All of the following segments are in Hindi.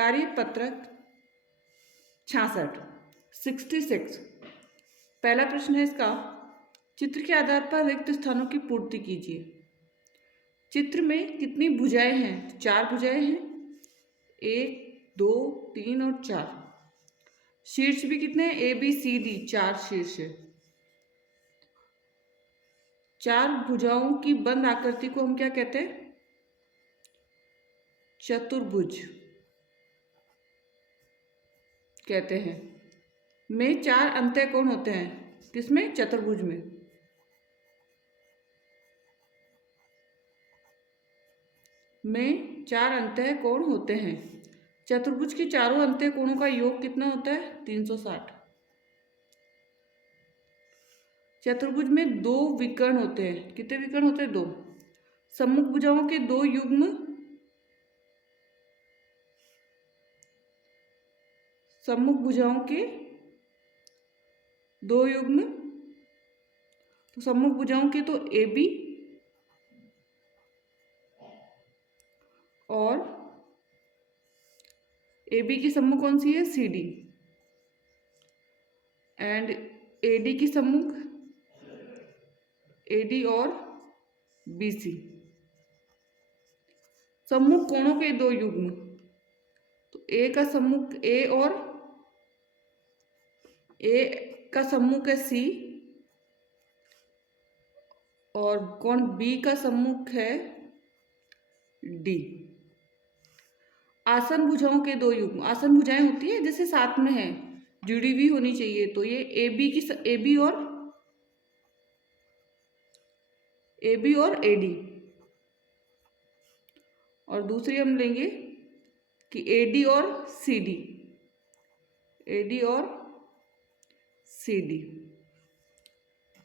कार्यपत्रक 66 66। पहला प्रश्न है इसका, चित्र के आधार पर रिक्त स्थानों की पूर्ति कीजिए। चित्र में कितनी भुजाएं हैं? 4 भुजाएं हैं, 1 2 3 और 4। शीर्ष भी कितने हैं? ABCD 4 शीर्ष है। 4 भुजाओं की बंद आकृति को हम क्या कहते हैं? चतुर्भुज कहते हैं। में 4 अंत्य कोण होते हैं, किसमें? चतुर्भुज में। में 4 अंत्य कोण होते हैं। चतुर्भुज के चारों अंत्य कोणों का योग कितना होता है? 360। चतुर्भुज में 2 विकर्ण होते हैं। कितने विकर्ण होते हैं? 2। सम्मुख भुजाओं के 2 युग्म, सम्मुख भुजाओं के 2 युग्म, तो सम्मुख भुजाओं के तो AB और AB की सम्मुख कौन सी है? CD। एंड AD की सम्मुख AD और BC। सम्मुख कोणों के 2 युग्म, तो A का सम्मुख A और A का सम्मुख है C और कोण B का सम्मुख है D। आसन भुजाओं के 2 युग्म, आसन भुजाएं होती है जैसे साथ में है, जुड़ी हुई होनी चाहिए, तो ये AB और AD। और दूसरी हम लेंगे कि AD और CD, AD और CD।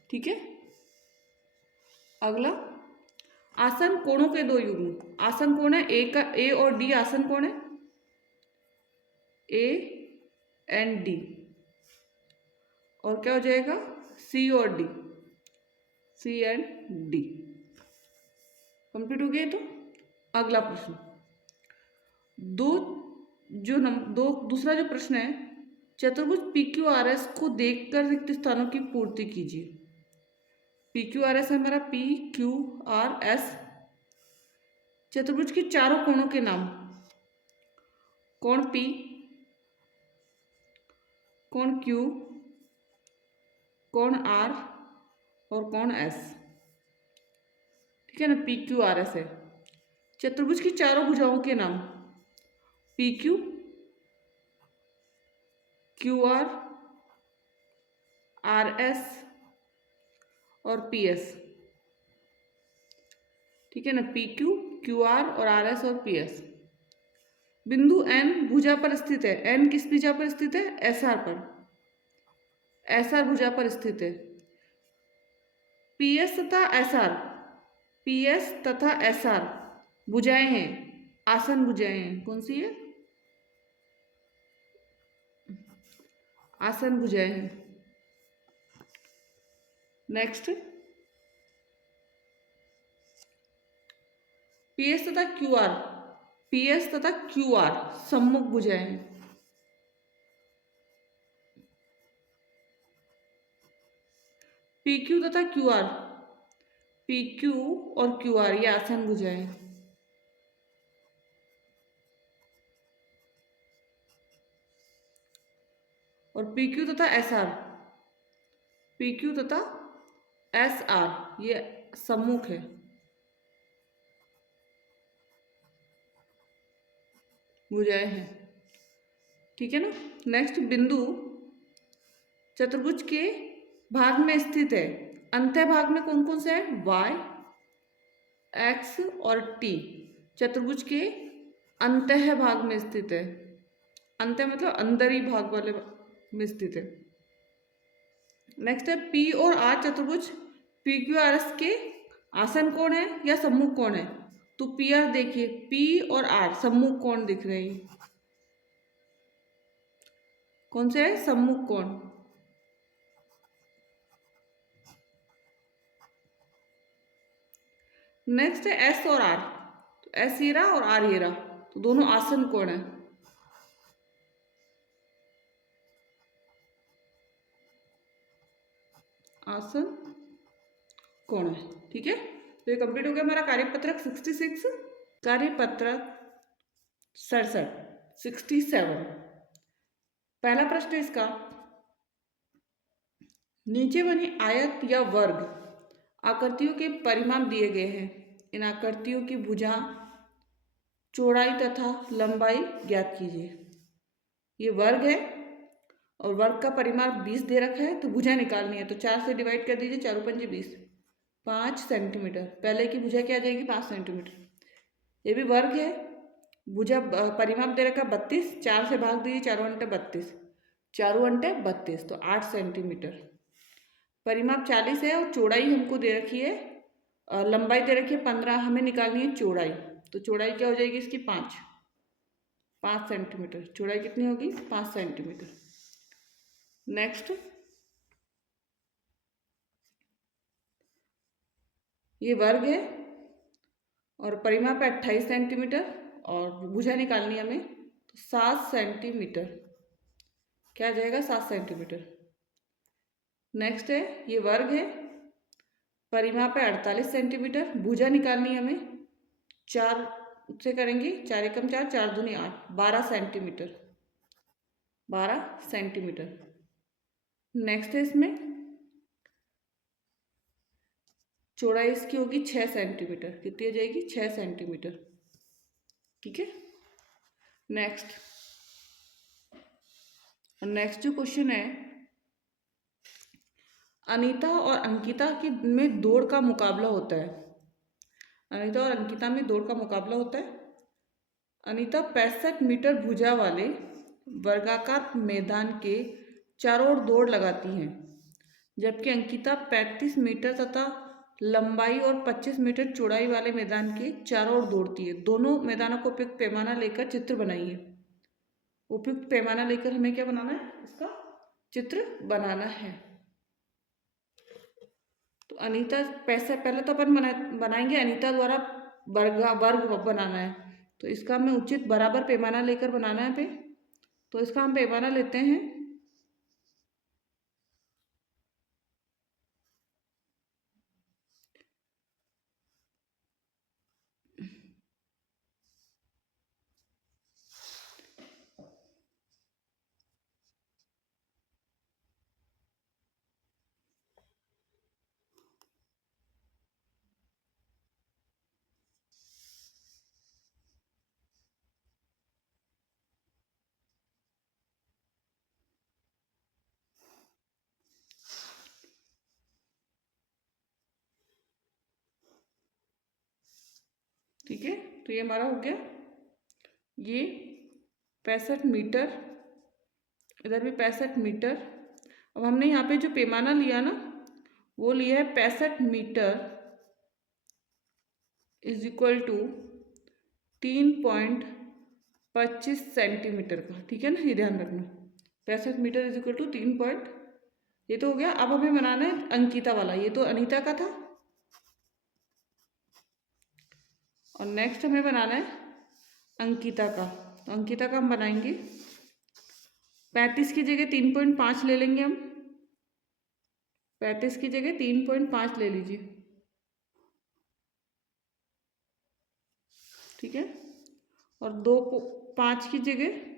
ठीक है। अगला, आसन कोणों के 2 युग्म। आसन कोण है A और D आसन कोण है, A एंड D। और क्या हो जाएगा? C और D, C and D। Complete हो गया। तो अगला प्रश्न, दूसरा जो प्रश्न है, चतुर्भुज PQRS को देखकर रिक्त स्थानों की पूर्ति कीजिए। PQRS है हमारा, PQRS चतुर्भुज के चारों कोणों के नाम। कोण P, कोण Q, कोण R और कोण S। ठीक है ना, PQRS है। चतुर्भुज की चारों भुजाओं के नाम, PQ, QR, RS और PS। ठीक है ना, PQ, QR और RS और PS। बिंदु N भुजा पर स्थित है। N किस भुजा पर स्थित है? SR पर, SR भुजा पर स्थित है। PS तथा SR भुजाएं हैं, आसन भुजाएं हैं। कौन सी है? आसन भुजाएं हैं। नेक्स्ट, PS तथा QR सम्मुख भुजाएं हैं। PQ तथा QR, PQ और QR ये आसन भुजाएं हैं। और PQ तथा SR ये सम्मुख है, भुजाएं हैं। ठीक है ना। नेक्स्ट, बिंदु चतुर्भुज के भाग में स्थित है। अंत्य भाग में कौन कौन से है? Y, X और T चतुर्भुज के अंतः भाग में स्थित है। अंत्य मतलब अंदरी भाग वाले में स्थित है। नेक्स्ट है, P और R चतुर्भुज PQRS के आसन कोण है या सम्मुख कोण है? तो PR देखिए, P और R सम्मुख कोण दिख रहे हैं। कौन से है? सम्मुख कोण। नेक्स्ट है S और R, तो S ये रहा और R ये रहा, तो दोनों आसन कोण है। आसन कोण है। ठीक है, तो ये कंप्लीट हो गया हमारा कार्यपत्रक 66। कार्यपत्रक 67 67। पहला प्रश्न है इसका, नीचे बनी आयत या वर्ग आकृतियों के परिमाप दिए गए हैं। इन आकृतियों की भुजा, चौड़ाई तथा लंबाई ज्ञात कीजिए। ये वर्ग है और वर्ग का परिमाप 20 दे रखा है, तो भुजा निकालनी है। तो 4 से डिवाइड कर दीजिए, 4 पंजे 20, 5 सेंटीमीटर। पहले की भुजा क्या आ जाएगी, 5 सेंटीमीटर। ये भी वर्ग है, भुजा परिमाप दे रखा 32, 4 से भाग दीजिए, 4 अंटे 32, 4 अंटे 32, तो 8 सेंटीमीटर। परिमाप 40 है और चौड़ाई हमको दे रखी है, लंबाई दे रखी है 15, हमें निकालनी है चौड़ाई। तो चौड़ाई क्या हो जाएगी इसकी, 5 सेंटीमीटर। चौड़ाई कितनी होगी, 5 सेंटीमीटर। नेक्स्ट, ये वर्ग है और परिमाप है 28 सेंटीमीटर और भुजा निकालनी है हमें, तो 7 सेंटीमीटर। क्या आ जाएगा, 7 सेंटीमीटर। नेक्स्ट है, ये वर्ग है, परिमाप है 48 सेंटीमीटर, भुजा निकालनी है हमें, 4 से करेंगे, 4 एकम 4, 4 दूनी 8, 12 सेंटीमीटर, 12 सेंटीमीटर। नेक्स्ट है, इसमें चौड़ाई इसकी होगी 6 सेंटीमीटर। कितनी हो जाएगी, 6 सेंटीमीटर। ठीक है। नेक्स्ट जो क्वेश्चन है, अनीता और अंकिता की में दौड़ का मुकाबला होता है। अनीता और अंकिता में दौड़ का मुकाबला होता है। अनीता 65 मीटर भुजा वाले वर्गाकार मैदान के चारों ओर दौड़ लगाती हैं, जबकि अंकिता 35 मीटर तथा लंबाई और 25 मीटर चौड़ाई वाले मैदान के चारों ओर दौड़ती है। दोनों मैदानों को उपयुक्त पैमाना लेकर चित्र बनाइए। उपयुक्त पैमाना लेकर हमें क्या बनाना है, इसका चित्र बनाना है। तो अनीता पहले तो अपन बनाएंगे अनीता द्वारा वर्ग बनाना है, तो इसका हमें उचित बराबर पैमाना लेकर बनाना है पे। तो इसका हम पैमाना लेते हैं, ठीक है। तो ये हमारा हो गया, ये 65 मीटर, इधर भी 65 मीटर। अब हमने यहाँ पे जो पैमाना लिया ना, वो लिया है 65 metre is equal to 3.25 centimetre का। ठीक है ना, ये ध्यान रखना, 65 मीटर इज इक्वल टू 3 ये तो हो गया। अब हमें बनाना है अंकिता वाला, ये तो अनीता का था, और नेक्स्ट हमें बनाना है अंकिता का। तो अंकिता का हम बनाएंगे, 35 की जगह 3.5 ले लेंगे हम, 35 की जगह 3.5 ले लीजिए। ठीक है, और 5 की जगह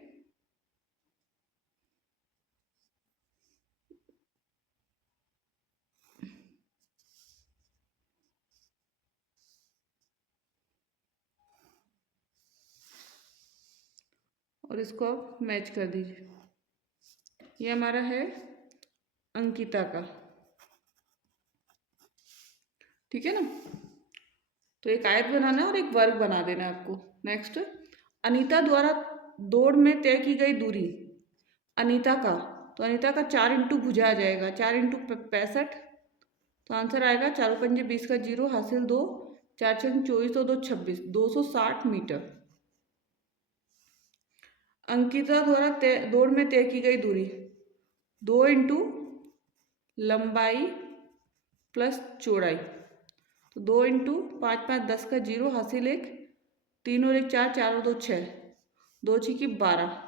और इसको आप मैच कर दीजिए। ये हमारा है अंकिता का। ठीक है ना, तो एक आयत बनाना है और एक वर्ग बना देना है आपको। नेक्स्ट, अनीता द्वारा दौड़ में तय की गई दूरी, अनीता का, तो अनीता का 4 इंटू भुजा आ जाएगा, 4 इंटू 65, तो आंसर आएगा 4 पंजे 20 का 0, हासिल 2, 4 छंग 24 और 2 26, 260 मीटर। अंकिता द्वारा दौड़ में तय की गई दूरी 2 इंटू लंबाई प्लस चौड़ाई, तो 2 इंटू 5 5 10 का 0, हासिल 1, 3 और 1 4, 4 और 2 6, 2 6 की 12,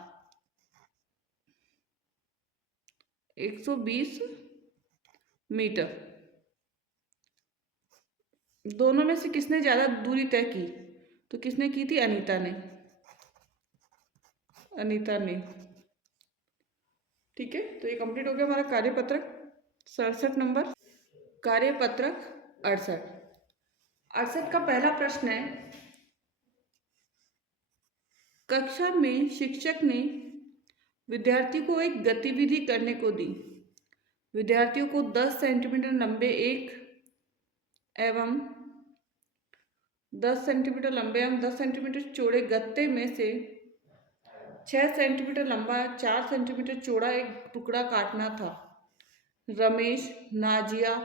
120 मीटर। दोनों में से किसने ज़्यादा दूरी तय की? तो किसने की थी? अनीता ने। अनीता ने। ठीक है, तो ये कंप्लीट हो गया हमारा कार्यपत्रक 67 नंबर। कार्यपत्रक 68। 68 का पहला प्रश्न है, कक्षा में शिक्षक ने विद्यार्थी को एक गतिविधि करने को दी। विद्यार्थियों को 10 सेंटीमीटर लंबे एवं 10 सेंटीमीटर लंबे एवं 10 सेंटीमीटर चौड़े गत्ते में से 6 सेंटीमीटर लंबा 4 सेंटीमीटर चौड़ा एक टुकड़ा काटना था। रमेश, नाजिया,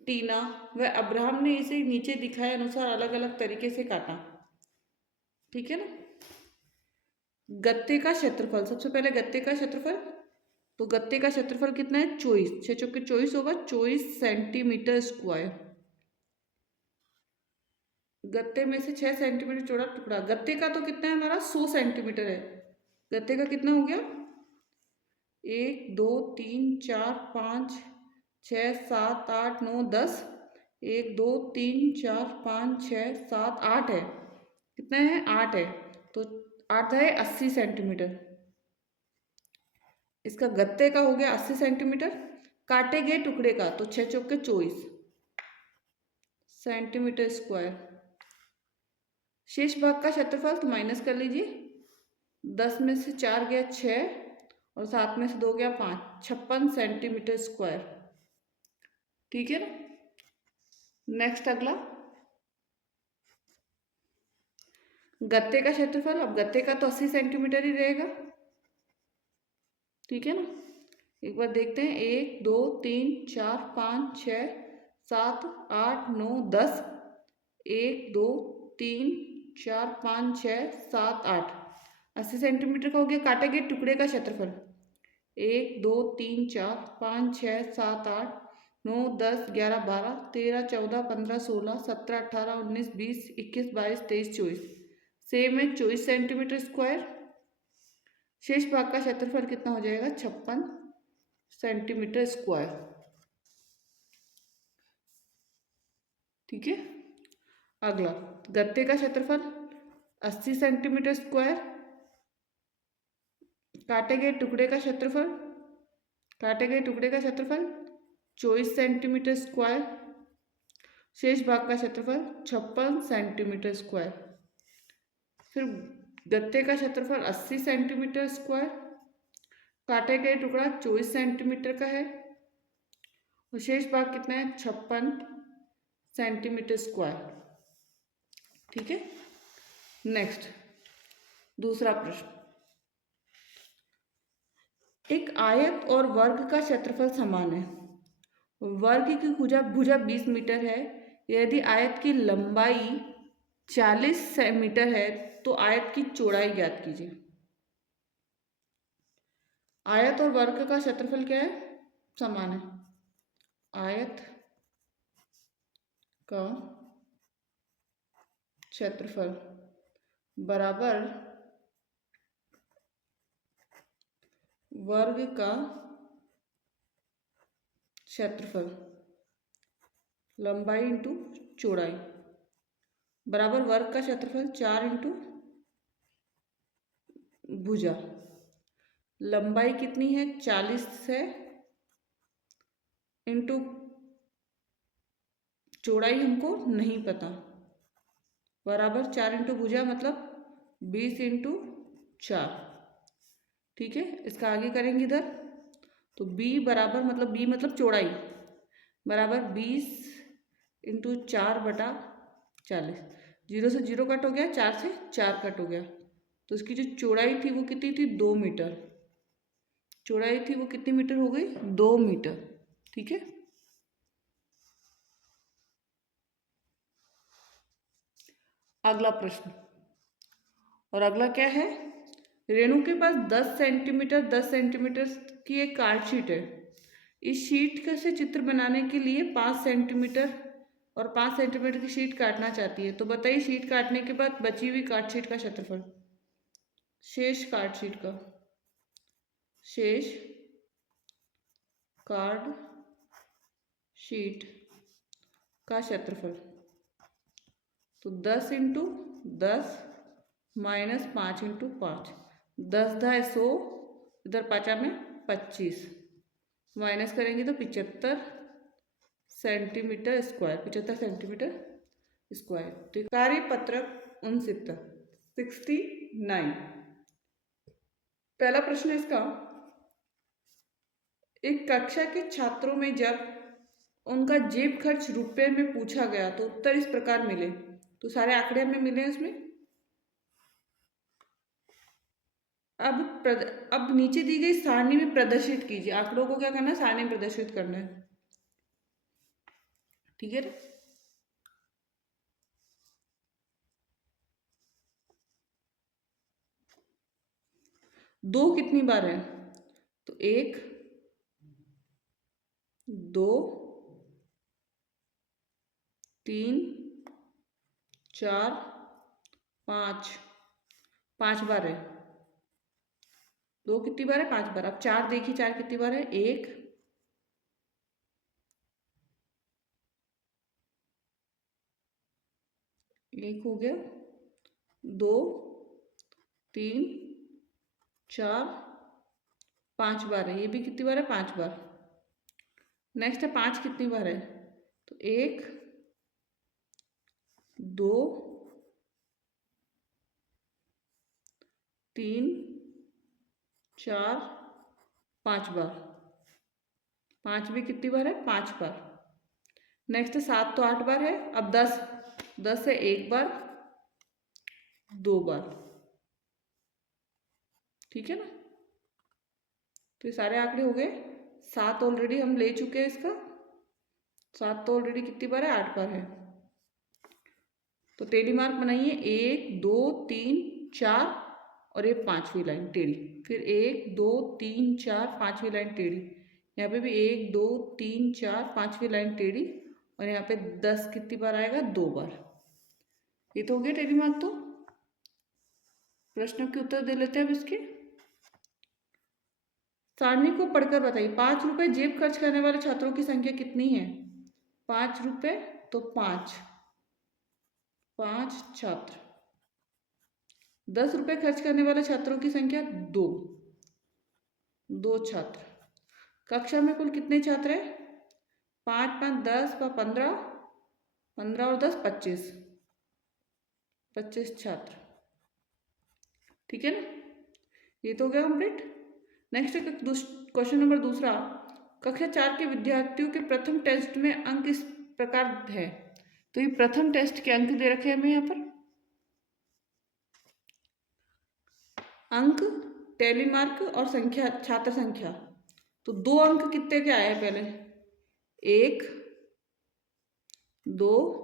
टीना व अब्राहम ने इसे नीचे दिखाए अनुसार अलग अलग तरीके से काटा। ठीक है ना। गत्ते का क्षेत्रफल, सबसे पहले गत्ते का क्षेत्रफल, तो गत्ते का क्षेत्रफल कितना है? 24, 6 चौके 24 होगा, 24 सेंटीमीटर स्क्वायर। गत्ते में से 6 सेंटीमीटर चौड़ा टुकड़ा, गत्ते का तो कितना है हमारा? 100 सेंटीमीटर है। गत्ते का कितना हो गया? 1 2 3 4 5 6 7 8 9 10, 1 2 3 4 5 6 7 8 है। कितना है? 8 है। तो 8 है 80 सेंटीमीटर। इसका गत्ते का हो गया 80 सेंटीमीटर। काटे गए टुकड़े का, तो 6 चौके 24 सेंटीमीटर स्क्वायर। शेष भाग का क्षेत्रफल तो माइनस कर लीजिए, 10 में से 4 गया 6 और 7 में से 2 गया 5, 56 सेंटीमीटर स्क्वायर। ठीक है ना। नेक्स्ट अगला, गत्ते का क्षेत्रफल, अब गत्ते का तो 80 सेंटीमीटर ही रहेगा। ठीक है ना। एक बार देखते हैं, 1 2 3 4 5 6 7 8 9 10, 1 2 3 4 5 6 7 8, 80 सेंटीमीटर का हो गया। काटे गए टुकड़े का क्षेत्रफल, 1 2 3 4 5 6 7 8 9 10 11 12 13 14 15 16 17 18 19 20 21 22 23 24, सेम है 24 सेंटीमीटर स्क्वायर। शेष भाग का क्षेत्रफल कितना हो जाएगा? 56 सेंटीमीटर स्क्वायर। ठीक है। अगला, गत्ते का क्षेत्रफल 80 सेंटीमीटर स्क्वायर। काटे गए टुकड़े का क्षेत्रफल, 24 सेंटीमीटर स्क्वायर। शेष भाग का क्षेत्रफल 56 सेंटीमीटर स्क्वायर। फिर गत्ते का क्षेत्रफल 80 सेंटीमीटर स्क्वायर, काटे गए टुकड़ा 24 सेंटीमीटर का है और शेष भाग कितना है? 56 सेंटीमीटर स्क्वायर। ठीक है। नेक्स्ट, दूसरा प्रश्न, एक आयत और वर्ग का क्षेत्रफल समान है। वर्ग की भुजा 20 मीटर है। यदि आयत की लंबाई 40 मीटर है तो आयत की चौड़ाई ज्ञात कीजिए। आयत और वर्ग का क्षेत्रफल क्या है? समान है। आयत का क्षेत्रफल बराबर वर्ग का क्षेत्रफल, लंबाई इंटू चौड़ाई, बराबर वर्ग का क्षेत्रफल 4 इंटू भुजा। लंबाई कितनी है? 40 है इंटू चौड़ाई हमको नहीं पता, बराबर 4 इंटू भुजा मतलब 20 इंटू 4। ठीक है। इसका आगे करेंगे इधर, तो b बराबर मतलब b मतलब चौड़ाई, बराबर 20 इंटू 4 बटा 40। 0 से 0 कट हो गया, 4 से 4 कट हो गया, तो इसकी जो चौड़ाई थी वो कितनी थी? 2 मीटर। चौड़ाई थी वो कितनी मीटर हो गई? 2 मीटर। ठीक है। अगला प्रश्न, और अगला क्या है? रेणु के पास 10 सेंटीमीटर की एक कार्ड शीट है। इस शीट का से चित्र बनाने के लिए 5 सेंटीमीटर और 5 सेंटीमीटर की शीट काटना चाहती है। तो बताइए, शीट काटने के बाद बची हुई कार्ड शीट का क्षेत्रफल, शेष कार्ड शीट का, शेष कार्ड शीट का क्षेत्रफल। तो 10 इंटू 10 माइनस 5 इंटू 5, 10 × 100, इधर 5 में 25, माइनस करेंगे तो 75 सेंटीमीटर स्क्वायर, 75 सेंटीमीटर स्क्वायर। तो कार्य पत्रक 69। पहला प्रश्न है इसका, एक कक्षा के छात्रों में जब उनका जेब खर्च रुपए में पूछा गया तो उत्तर इस प्रकार मिले। तो सारे आंकड़े हमें मिले इसमें। अब नीचे दी गई सारणी में प्रदर्शित कीजिए। आंकड़ों को क्या करना है, सारणी में प्रदर्शित करना है। ठीक है, 2 कितनी बार है, तो 1 2 3 4 5, 5 बार है। 2 कितनी बार है, 5 बार। अब 4 देखिए, 4 कितनी बार है, 1 हो गया, 2 3 4 5 बार है। ये भी कितनी बार है, 5 बार। नेक्स्ट है 5 कितनी बार है, तो 1 2 3 4 5 बार। 5 भी कितनी बार है, 5 बार। नेक्स्ट है 7 तो 8 बार है। अब 10 है 1 बार 2 बार। ठीक है ना, तो ये सारे आंकड़े हो गए। 7 ऑलरेडी हम ले चुके हैं इसका, 7 तो ऑलरेडी कितनी बार है, 8 बार है। तो टेढ़ी मार्क बनाइए, 1 2 3 4 और ये 5वीं लाइन टेढ़ी, फिर 1 2 3 4 5वीं लाइन टेढ़ी, यहाँ पे भी 1 2 3 4 5वीं लाइन टेढ़ी, और यहाँ पे 10 कितनी बार आएगा, 2 बार। ये तो हो गया टेढ़ी मार्क। तो प्रश्नों के उत्तर दे लेते हैं अब इसके। सारणी को पढ़कर बताइए, 5 रुपए जेब खर्च करने वाले छात्रों की संख्या कितनी है। 5 रुपए तो 5 छात्र। 10 रुपए खर्च करने वाले छात्रों की संख्या 2 छात्र। कक्षा में कुल कितने छात्र हैं, 5 5 10 व 15, 15 और 10 25 छात्र। ठीक है ना, ये तो हो गया कंप्लीट। नेक्स्ट क्वेश्चन नंबर दूसरा, कक्षा 4 के विद्यार्थियों के प्रथम टेस्ट में अंक इस प्रकार है। तो ये प्रथम टेस्ट के अंक दे रखे हैं हमें यहाँ पर। अंक, टेलीमार्क और संख्या, छात्र संख्या। तो 2 अंक कितने के आए हैं पहले, 1 2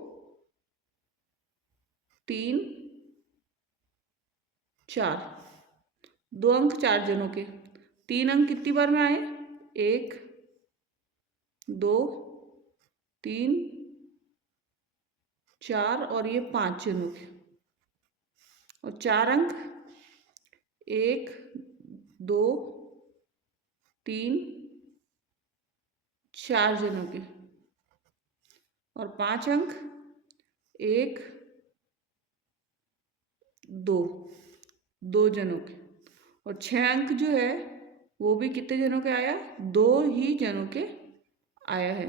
3 4, 2 अंक 4 जनों के। 3 अंक कितनी बार में आए, 1 2 3 4 और ये 5 जनों के। और 4 अंक 1 2 3 4 जनों के। और 5 अंक 1 2 जनों के। और 6 अंक जो है वो भी कितने जनों के आया, 2 ही जनों के आया है।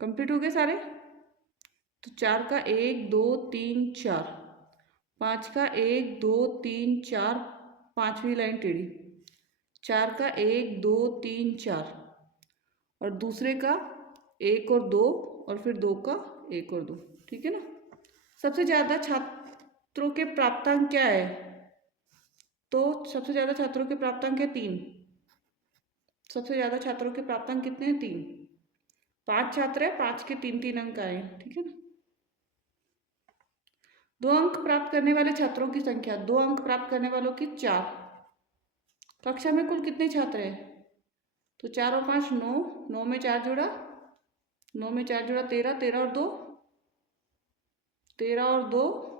कंप्लीट हो गए सारे। तो 4 का 1 2 3 4, 5 का 1 2 3 4 5वीं लाइन टेढ़ी, 4 का 1 2 3 4, और दूसरे का 1 और 2, और फिर 2 का 1 और 2। ठीक है ना। सबसे ज़्यादा छात्रों के प्राप्तांक क्या है, तो सबसे ज़्यादा छात्रों के प्राप्तांक है 3। सबसे ज़्यादा छात्रों के प्राप्तांक कितने हैं, 3। 5 छात्र है, 5 के 3 अंक आए। ठीक है ना। 2 अंक प्राप्त करने वाले छात्रों की संख्या, 2 अंक प्राप्त करने वालों की 4। कक्षा में कुल कितने छात्र हैं, तो 4 और 5 9, 9 में 4 जोड़ा, 9 में 4 जोड़ा 13, 13 और 2 13 और 2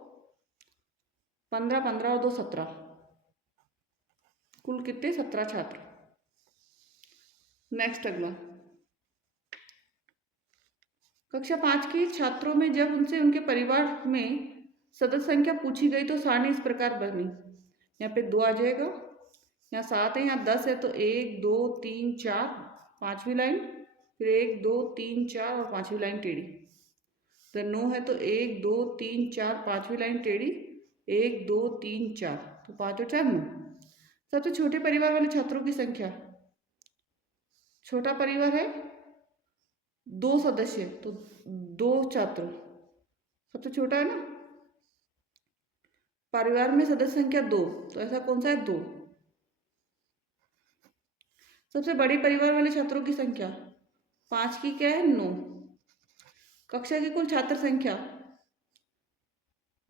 15, 15 और 2 17, कुल कितने, 17 छात्र। नेक्स्ट अगला, कक्षा 5 के छात्रों में जब उनसे उनके परिवार में सदस्य संख्या पूछी गई तो सारणी इस प्रकार बनी। यहाँ पे 2 आ जाएगा, यहाँ 7 है, यहाँ 10 है, तो 1 2 3 4, पांचवी लाइन, फिर 1 2 3 4 और पांचवी लाइन टेढ़ी। तो 9 है तो 1 2 3 4, पांचवी लाइन टेढ़ी, 1 2 3 4, तो 5 और 4 9। सबसे छोटे परिवार वाले छात्रों की संख्या, छोटा परिवार है 2 सदस्य, तो 2 छात्र, सबसे छोटा है ना, परिवार में सदस्य संख्या 2, तो ऐसा कौन सा है 2। सबसे बड़े परिवार वाले छात्रों की संख्या 5 की क्या है 9। कक्षा की कुल छात्र संख्या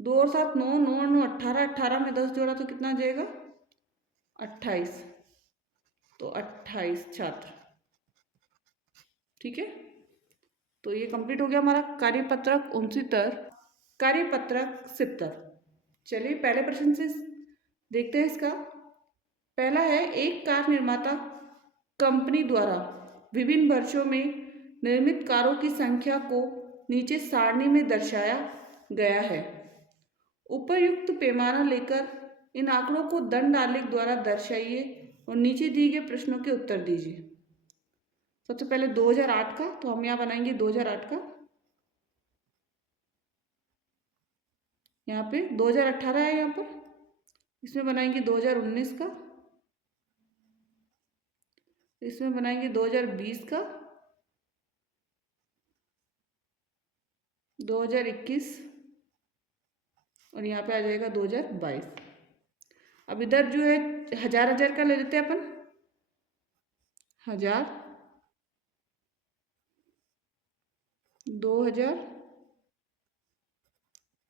2 और 7 9, 9 और 9 18, 18 में 10 जोड़ा तो कितना आ जाएगा 28, तो 28 छात्र। ठीक है, तो ये कंप्लीट हो गया हमारा कार्यपत्रक 69, कार्यपत्रक 70। चलिए पहले प्रश्न से देखते हैं इसका। पहला है, एक कार निर्माता कंपनी द्वारा विभिन्न वर्षों में निर्मित कारों की संख्या को नीचे सारणी में दर्शाया गया है। उपयुक्त पैमाना लेकर इन आंकड़ों को दंड आलेख द्वारा दर्शाइए और नीचे दिए गए प्रश्नों के उत्तर दीजिए। सबसे पहले 2008 का, तो हम यहाँ बनाएंगे 2008 का, यहाँ पे 2018 है, यहाँ पर इसमें बनाएंगे 2019 का, इसमें बनाएंगे 2020 का, 2021 और यहाँ पे आ जाएगा 2022। अब इधर जो है हजार हजार का ले लेते हैं अपन, 1000, 2000,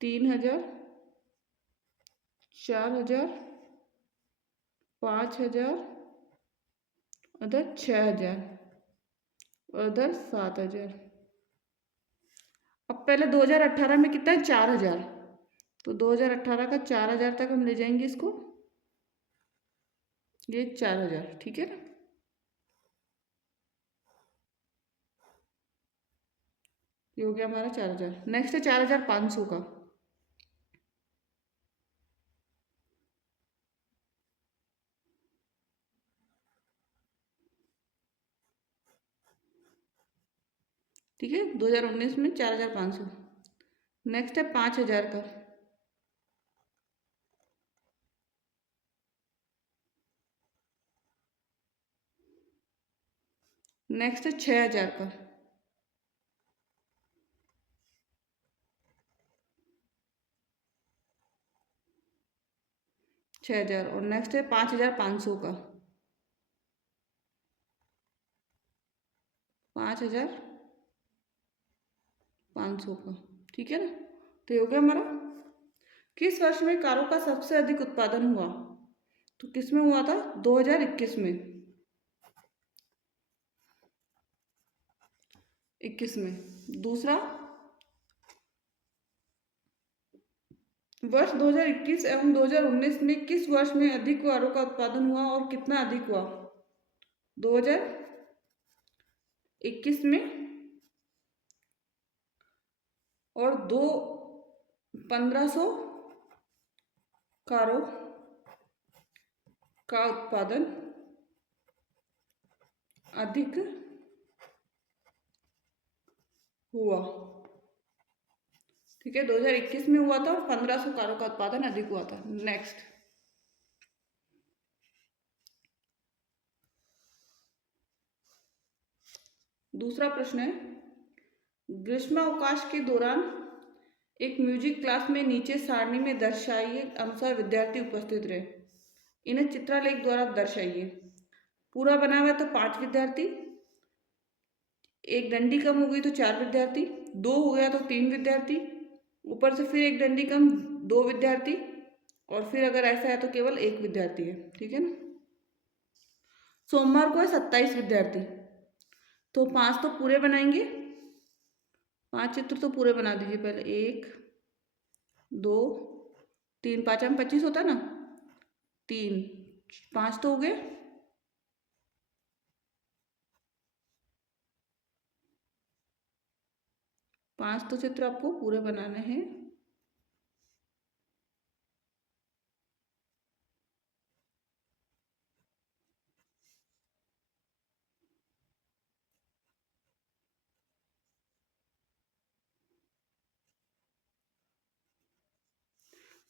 3000, 4000, 5000, उधर 6000 और उधर 7000। अब पहले 2018 में कितना है 4000, तो 2018 का 4000 तक हम ले जाएंगे इसको, ये 4000। ठीक है ना, ये हो गया हमारा 4000। नेक्स्ट है 4500 का, ठीक है, 2019 में 4500। नेक्स्ट है 5000 का, नेक्स्ट है 6000 का, और नेक्स्ट है 5500 का, 5500 का। ठीक है ना, तो ये हो गया हमारा। किस वर्ष में कारों का सबसे अधिक उत्पादन हुआ, तो किस में हुआ था 2021 में, 21 में। दूसरा, वर्ष 2021 एवं 2019 में किस वर्ष में अधिक कारों का उत्पादन हुआ और कितना अधिक हुआ, 2021 में और 1500 कारों का उत्पादन अधिक हुआ। ठीक है, 2021 में हुआ था और 1500 कारों का उत्पादन अधिक हुआ था। नेक्स्ट, दूसरा प्रश्न है, ग्रीष्मावकाश के दौरान एक म्यूजिक क्लास में नीचे सारणी में दर्शाइए अनुसार विद्यार्थी उपस्थित रहे, इन्हें चित्रालेख द्वारा दर्शाइए। पूरा बना हुआ तो 5 विद्यार्थी, एक डंडी कम हो गई तो 4 विद्यार्थी, 2 हो गया तो 3 विद्यार्थी, ऊपर से फिर एक डंडी कम 2 विद्यार्थी, और फिर अगर ऐसा है तो केवल 1 विद्यार्थी है। ठीक है ना, सोमवार को है 27 विद्यार्थी, तो 5 तो पूरे बनाएंगे, 5 चित्र तो पूरे बना दीजिए पहले, 1 2 3, 5 में 25 होता है ना, 3 5 तो हो गए, 5 तो चित्र आपको पूरे बनाने हैं।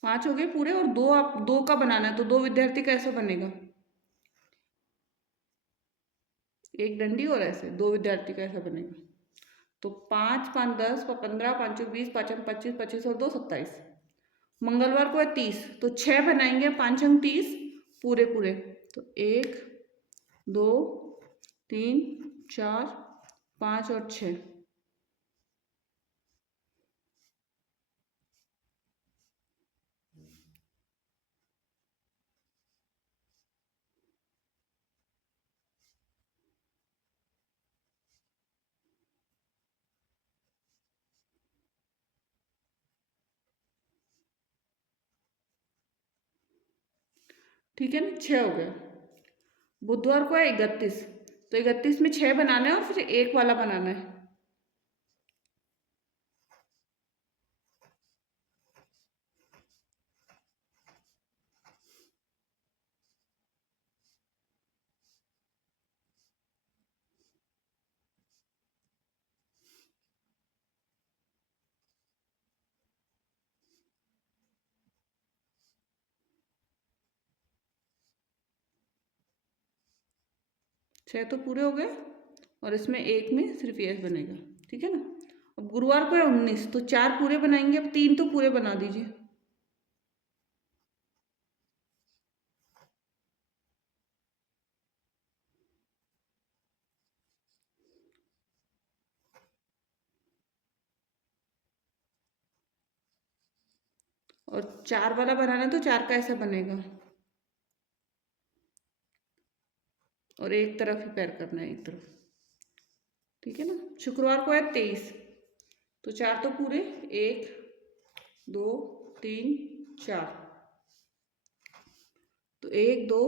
पांच हो गए पूरे, और दो आप दो का बनाना है, तो दो विद्यार्थी कैसे बनेगा? एक डंडी और ऐसे दो विद्यार्थी कैसे बनेगा? तो 5 5 10 15 5 20 5 25 25 और 2 27। मंगलवार को है 30, तो 6 बनाएंगे, 5 अंक 30 पूरे पूरे। तो 1 2 3 4 5 और 6। ठीक है ना, 6 हो गया। बुधवार को है 31, तो 31 में 6 बनाना है और फिर एक वाला बनाना है। छः तो पूरे हो गए, और इसमें एक में सिर्फ ये बनेगा। ठीक है ना। अब गुरुवार को है 19, तो 4 पूरे बनाएंगे, अब 3 तो पूरे बना दीजिए। और 4 वाला बनाना है, तो 4 का ऐसा बनेगा, और एक तरफ ही पैर करना है, एक तरफ। ठीक है ना। शुक्रवार को है 23, तो 4 तो पूरे, 1 2 3 4, तो 1 2।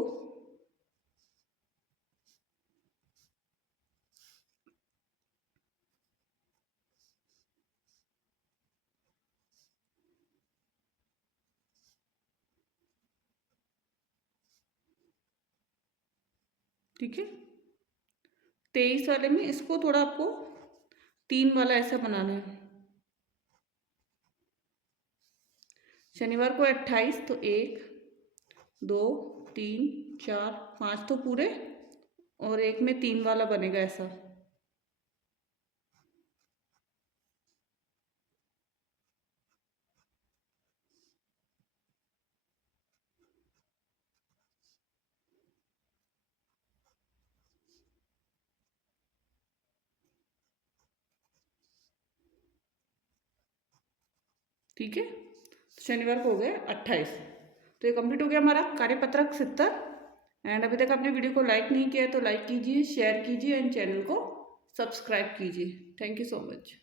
ठीक है। 23 वाले में इसको थोड़ा आपको 3 वाला ऐसा बनाना है। शनिवार को 28, तो 1 2 3 4 5 तो पूरे, और एक में 3 वाला बनेगा ऐसा। ठीक है। तो शनिवार को हो गया 28। तो ये कंप्लीट हो गया हमारा कार्यपत्रक 70। एंड अभी तक आपने वीडियो को लाइक नहीं किया है तो लाइक कीजिए, शेयर कीजिए एंड चैनल को सब्सक्राइब कीजिए। Thank you so much.